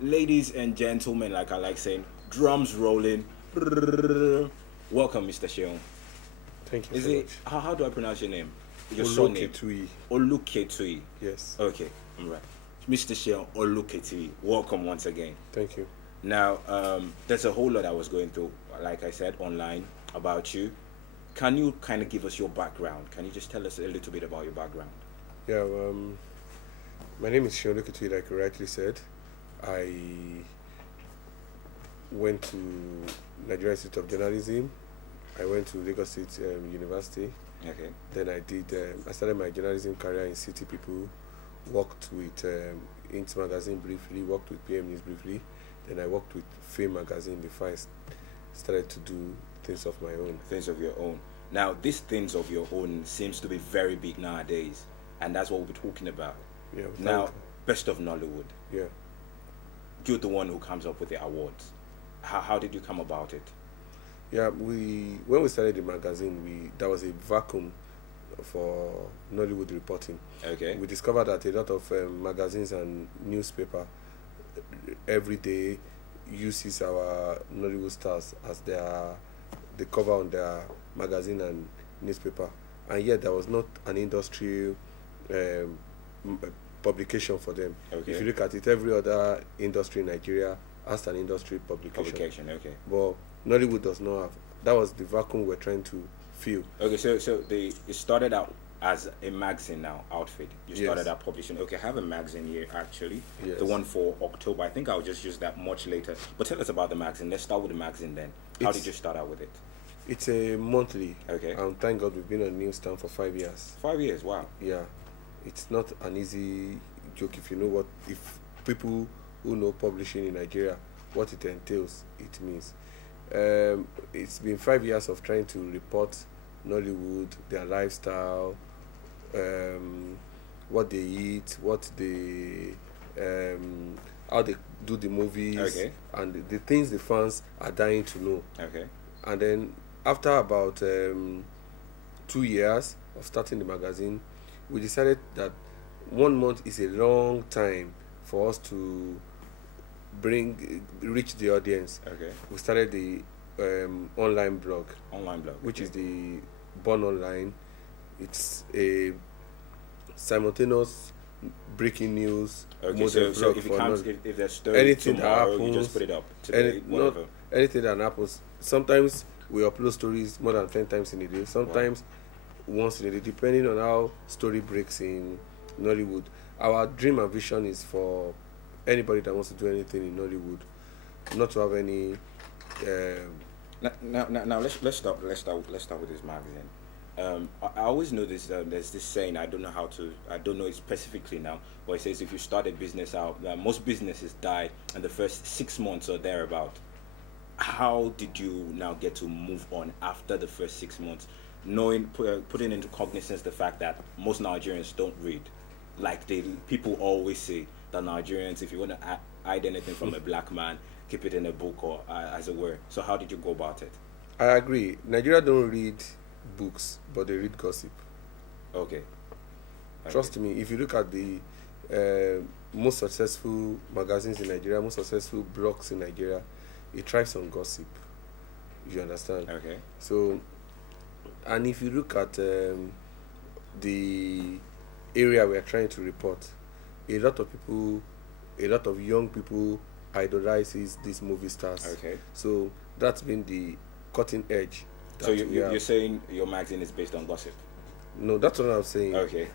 Ladies and gentlemen, like I like saying, drums rolling. Welcome, Mr. Seun. Thank you Is so it much. how do I pronounce your name? Your surname? Oloketuyi. Oluketuyi. Yes. Okay, I'm right. Mr. Seun Oloketuyi. Welcome once again. Thank you. Now, there's a whole lot I was going through, like I said, online about you. Can you kind of give us your background? Can you just tell us a little bit about your background? Yeah. My name is Seun Oloketuyi, like you rightly said. I went to Nigeria Institute of Journalism. I went to Lagos State University. Okay. Then I started my journalism career in City People. Worked with Int Magazine briefly. Worked with PM News briefly. Then I worked with Fame Magazine before started to do things of my own. Things of your own. Now, these things of your own seems to be very big nowadays, and that's what we'll be talking about. Yeah. Now, best of Nollywood. Yeah. You're the one who comes up with the awards. How did you come about it? Yeah, when we started the magazine, there was a vacuum for Nollywood reporting. Okay. We discovered that a lot of magazines and newspaper every day uses our Nollywood stars as the cover on their magazine and newspaper, and yet there was not an industry publication for them. Okay. If you look at it, every other industry in Nigeria has an industry Publication. Okay. but Nollywood does not have. That was the vacuum we're trying to fill. Okay. So it started out as a magazine now outfit. You started Yes. out publishing. Okay, I have a magazine here actually. Yes. The one for October. I think I'll just use that much later. But tell us about the magazine. Let's start with the magazine then. How It's- did you start out with it? It's a monthly. Okay. And thank God we've been on newsstand for 5 years. 5 years. Wow. Yeah. It's not an easy joke if people who know publishing in Nigeria, what it entails, it means. It's been 5 years of trying to report Nollywood, their lifestyle, what they eat, how they do the movies, Okay. and the things the fans are dying to know. Okay. And then after about 2 years of starting the magazine, we decided that 1 month is a long time for us to reach the audience. Okay. We started the online blog, Online blog. which okay. is the Born Online. It's a simultaneous breaking news Okay, model so blog if it for comes, non- if there's story anything that tomorrow, you happens, just put it up today, not whatever. anything that happens. Sometimes we upload stories more than 10 times in a day. Sometimes once in a day, depending on how story breaks in Nollywood. Our dream and vision is for anybody that wants to do anything in Nollywood not to have any. Now let's start with this magazine. I always know this. There's this saying. I don't know it specifically now, but it says if you start a business out, most businesses die in the first 6 months or thereabout. How did you now get to move on after the first 6 months, putting into cognizance the fact that most Nigerians don't read, like people always say that Nigerians, if you want to hide anything from a black man, keep it in a book or as it were. So how did you go about it? I agree. Nigeria don't read books, but they read gossip. Okay. Trust me, if you look at the most successful magazines in Nigeria, most successful blogs in Nigeria, it thrives on gossip. You understand? Okay. So, and if you look at the area we are trying to report, a lot of young people idolizes these movie stars. Okay. So that's been the cutting edge. So you're saying your magazine is based on gossip? No, that's what I'm saying. Okay.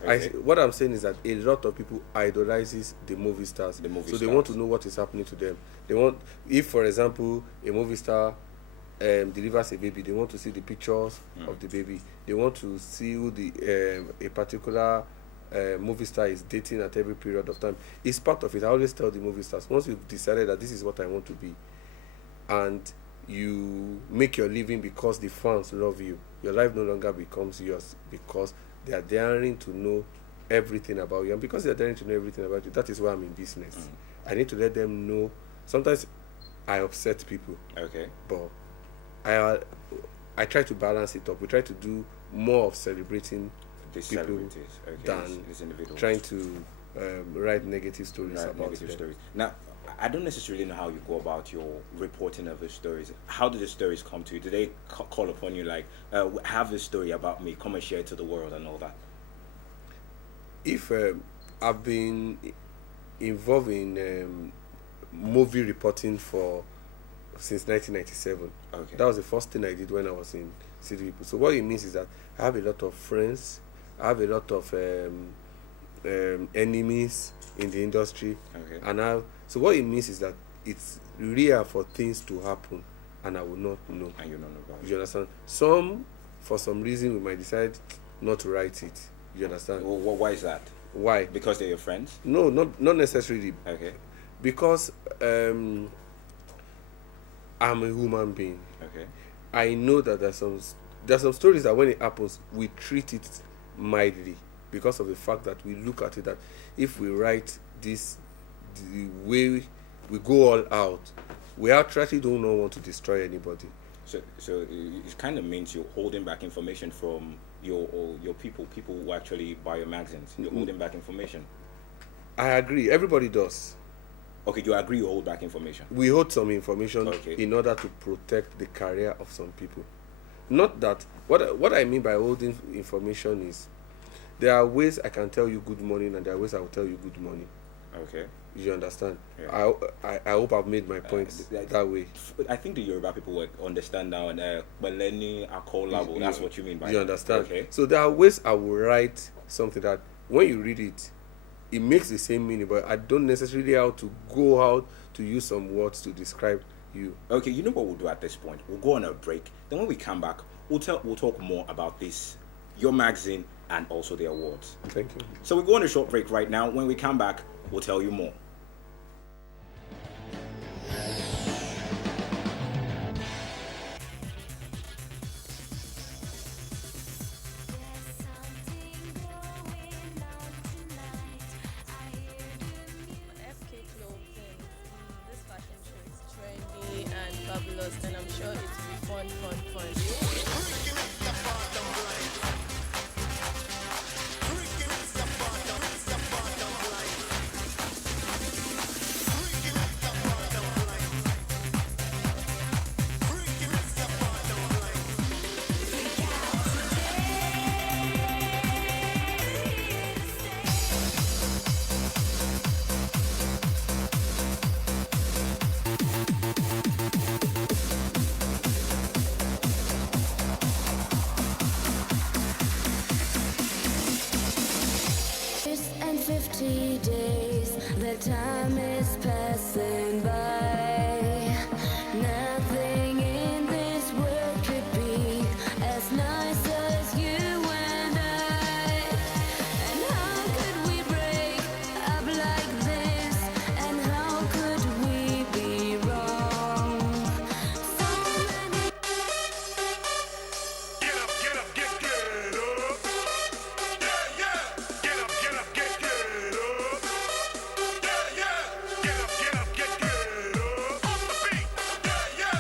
What I'm saying is that a lot of people idolizes the movie stars. They want to know what is happening to them. They want, if for example, a movie star delivers a baby, they want to see the pictures of the baby. They want to see who a particular movie star is dating at every period of time. It's part of it. I always tell the movie stars, once you've decided that this is what I want to be, and you make your living because the fans love you, your life no longer becomes yours because they are daring to know everything about you. And because they are daring to know everything about you, that is why I'm in business. I need to let them know. Sometimes I upset people. Okay. But I try to balance it up. We try to do more of celebrating These people celebrities, than these individuals. trying to write negative stories about them. Stories. Now, I don't necessarily know how you go about your reporting of the stories. How do the stories come to you? Do they call upon you like, have this story about me, come and share it to the world and all that? If I've been involved in movie reporting for since 1997. Okay. That was the first thing I did when I was in City People. So what it means is that I have a lot of friends, I have a lot of enemies in the industry, okay. and so what it means is that it's rare for things to happen, and I will not know. And you don't know about it. You understand? Some, for some reason, we might decide not to write it. You understand? Well, why is that? Why? Because they're your friends? No, not necessarily. Okay. Because I'm a human being. Okay. I know that there's some stories that when it happens, we treat it mildly because of the fact that we look at it that if we write this the way we go all out, we actually do not want to destroy anybody. So it kind of means you're holding back information from your people who actually buy your magazines. You're holding back information. I agree. Everybody does. Okay, you agree you hold back information? We hold some information in order to protect the career of some people. Not that, what I mean by holding information is, there are ways I can tell you good morning and there are ways I will tell you good morning. Okay. You understand? Yeah. I hope I've made my point that way. I think the Yoruba people will understand now, and Baleni Akolabo, that's what you mean by you that. Understand? Okay. So there are ways I will write something that when you read it, it makes the same meaning, but I don't necessarily have to go out to use some words to describe you. Okay, you know what we'll do at this point? We'll go on a break. Then when we come back, we'll talk more about this, your magazine, and also the awards. Thank you. So we'll go on a short break right now. When we come back, we'll tell you more. And I'm sure it will be fun. And 50 days, the time is passing by. Nothing in this world could be as nice as you and I. And how could we break up like this? And how could we be wrong? So many. Get up, get up, get up. Yeah, yeah. Get up, get up, get up. Yeah, yeah. Get up, get up, get up. Off the beat. Yeah, yeah.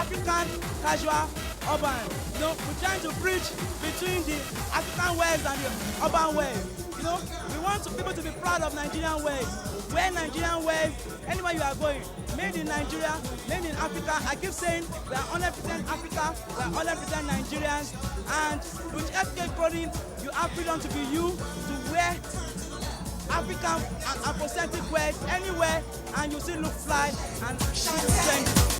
African, casual, urban. You know, we're trying to bridge between the African ways and the urban ways. You know, we want people to be proud of Nigerian ways. Wear Nigerian ways anywhere you are going. Made in Nigeria, made in Africa. I keep saying we are 100% Africa, we are 100% Nigerians. And with FK clothing, you have freedom to be you, to wear African and Afrocentric wears anywhere, and you still look fly and strength.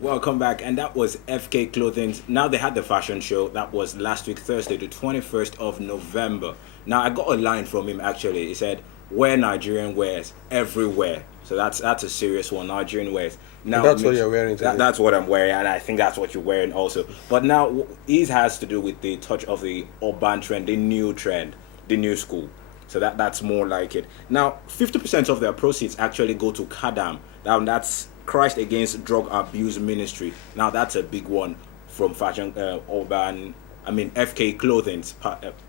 Welcome back, and that was FK Clothing. Now they had the fashion show. That was last week, Thursday, the 21st of November. Now I got a line from him actually. He said, "Wear Nigerian wears everywhere." So that's a serious one, Nigerian wears. Now that's what you're wearing today. That's what I'm wearing, and I think that's what you're wearing also. But now it has to do with the touch of the urban trend, the new trend, the new school. So that's more like it. Now 50% of their proceeds actually go to Kadam. Now that's Christ Against Drug Abuse Ministry. Now that's a big one from fashion urban. I mean FK Clothing.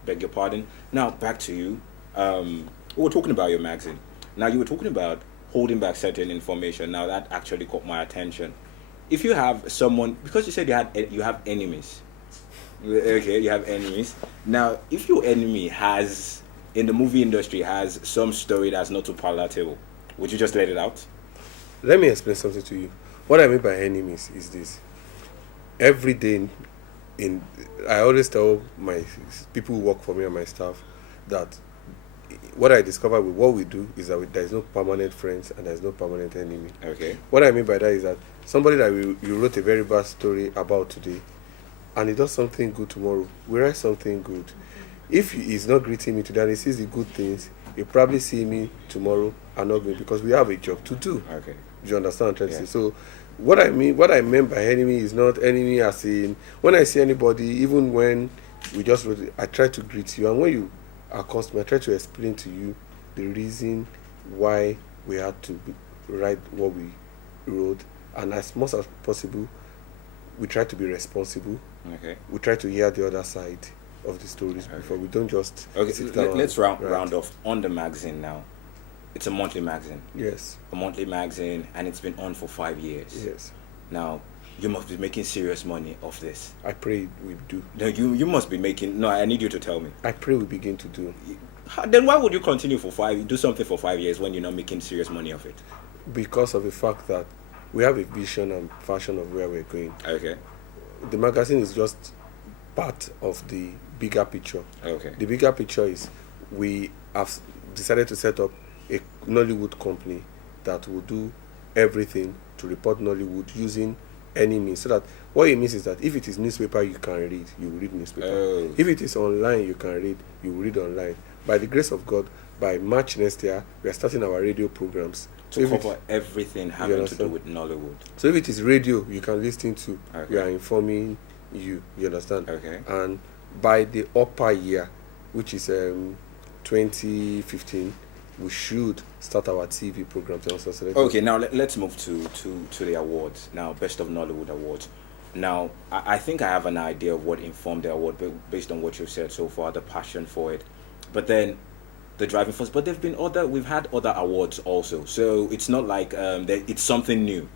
Beg your pardon. Now back to you. We were talking about your magazine. Now you were talking about holding back certain information. Now that actually caught my attention. If you have someone, because you said you have enemies. Okay, you have enemies. Now if your enemy has in the movie industry has some story that's not too palatable, would you just let it out? Let me explain something to you. What I mean by enemies is this. Every day, I always tell my people who work for me and my staff that what I discover with what we do is that there is no permanent friends and there is no permanent enemy. Okay. What I mean by that is that somebody that you wrote a very bad story about today, and he does something good tomorrow, we write something good. If he's not greeting me today and he sees the good things, he'll probably see me tomorrow and not me, because we have a job to do. Okay. Do you understand what I'm trying to say? So what I meant by enemy is not enemy as in when I see anybody, even when we just wrote it, I try to greet you, and when you accost me, I try to explain to you the reason why we had to write what we wrote, and as much as possible we try to be responsible. Okay. We try to hear the other side of the stories before we don't just sit down. Let's round off on the magazine now. It's a monthly magazine. Yes. A monthly magazine, and it's been on for 5 years. Yes. Now, you must be making serious money off this. I pray we do. No, you must be making. No, I need you to tell me. I pray we begin to do. Then why would you continue do something for 5 years when you're not making serious money off it? Because of the fact that we have a vision and passion of where we're going. Okay. The magazine is just part of the bigger picture. Okay. The bigger picture is we have decided to set up a Nollywood company that will do everything to report Nollywood using any means. So that what it means is that if it is newspaper you can read, you will read newspaper. Oh. If it is online you can read, you will read online. By the grace of God, by March next year, we are starting our radio programs. To cover everything having to do with Nollywood. So if it is radio you can listen to, okay. We are informing you understand? Okay. And by the upper year, which is 2015, we should start our TV programs. Okay, now let's move to the awards. Now, Best of Nollywood Awards. Now, I think I have an idea of what informed the award based on what you've said so far, the passion for it. But then the driving force. But we've had other awards also. So it's not like it's something new,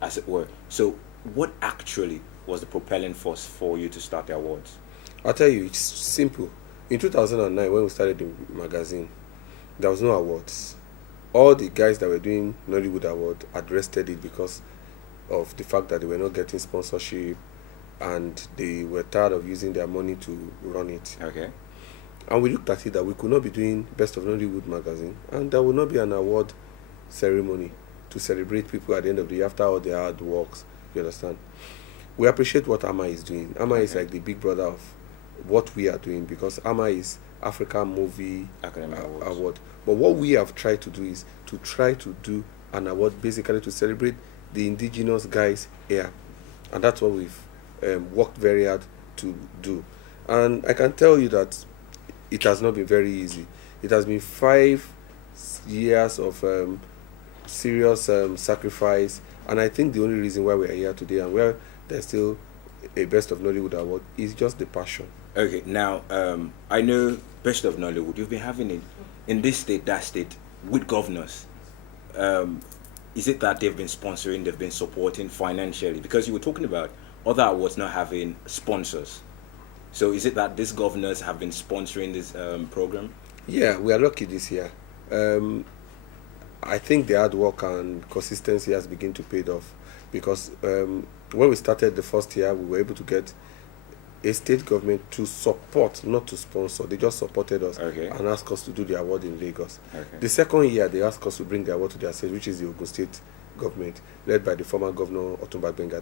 as it were. So what actually was the propelling force for you to start the awards? I'll tell you, it's simple. In 2009, when we started the magazine, there was no awards. All the guys that were doing Nollywood Award had rested it because of the fact that they were not getting sponsorship and they were tired of using their money to run it. Okay. And we looked at it that we could not be doing Best of Nollywood magazine, and there would not be an award ceremony to celebrate people at the end of the year after all their hard works. You understand? We appreciate what AMA is doing. AMA is like the big brother of what we are doing, because AMA is African Movie Award. But what we have tried to do is to try to do an award basically to celebrate the indigenous guys here, and that's what we've worked very hard to do. And I can tell you that it has not been very easy. It has been 5 years of serious sacrifice, and I think the only reason why we're here today and where there's still a Best of Nollywood Award is just the passion. Okay, now I know Best of Nollywood, you've been having it in this state, that state, with governors. is it that they've been sponsoring, they've been supporting financially? Because you were talking about other awards not having sponsors. So is it that these governors have been sponsoring this program? Yeah, we are lucky this year. I think the hard work and consistency has begun to pay off, because when we started the first year, we were able to get a state government to support, not to sponsor. They just supported us and asked us to do the award in Lagos. The second year, they asked us to bring the award to their state, which is the Ogun State government, led by the former governor Otunba Benga.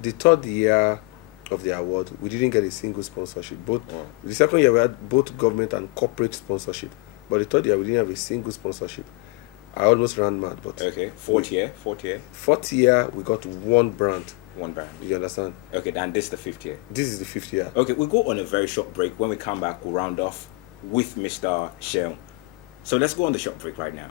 The third year of the award, we didn't get a single sponsorship. The second year, we had both government and corporate sponsorship. But the third year, we didn't have a single sponsorship. I almost ran mad. But Fourth year, we got one brand. One brand. You understand? Okay, and this is the fifth year. This is the fifth year. Okay, we'll go on a very short break. When we come back, we'll round off with Mr. Seun. So let's go on the short break right now.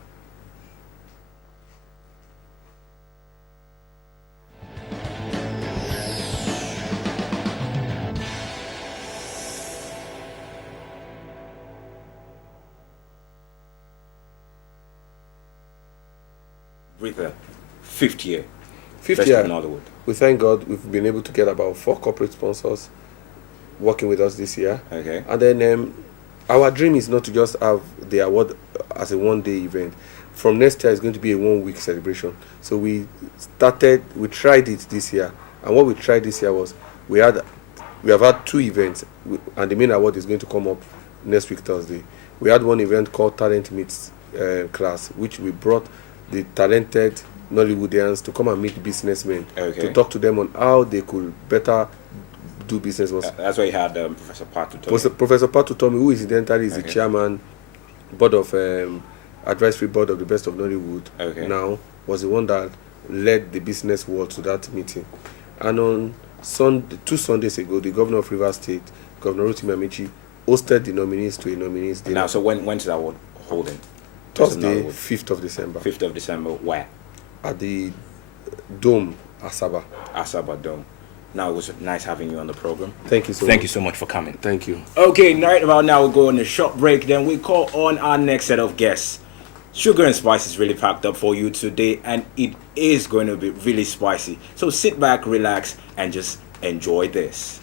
With the fifth year. Fifth year. Nollywood. We thank God we've been able to get about 4 corporate sponsors working with us this year. And then our dream is not to just have the award as a one-day event. From next year, it's going to be a 1-week celebration. So we tried it this year. And what we tried this year was, we have had 2 events, and the main award is going to come up next week, Thursday. We had one event called Talent Meets Class, which we brought the talented Nollywoodians to come and meet businessmen, to talk to them on how they could better do business. That's why you had Professor Patu Tomi. Professor Patu Tomi, who incidentally is the chairman, board of advisory board of the Best of Nollywood now, was the one that led the business world to that meeting. And on 2 Sundays ago, the governor of Rivers State, Governor Rotimi Amici, hosted the nominees to a nominees dinner. Now, so when's that award holding? Thursday, 5th of December. 5th of December, where? At the Dome, Asaba. Asaba Dome. Now, it was nice having you on the program. Thank you so much. Thank you so much for coming. Thank you. Okay, right about now, we'll go on a short break. Then we call on our next set of guests. Sugar and Spice is really packed up for you today, and it is going to be really spicy. So sit back, relax, and just enjoy this.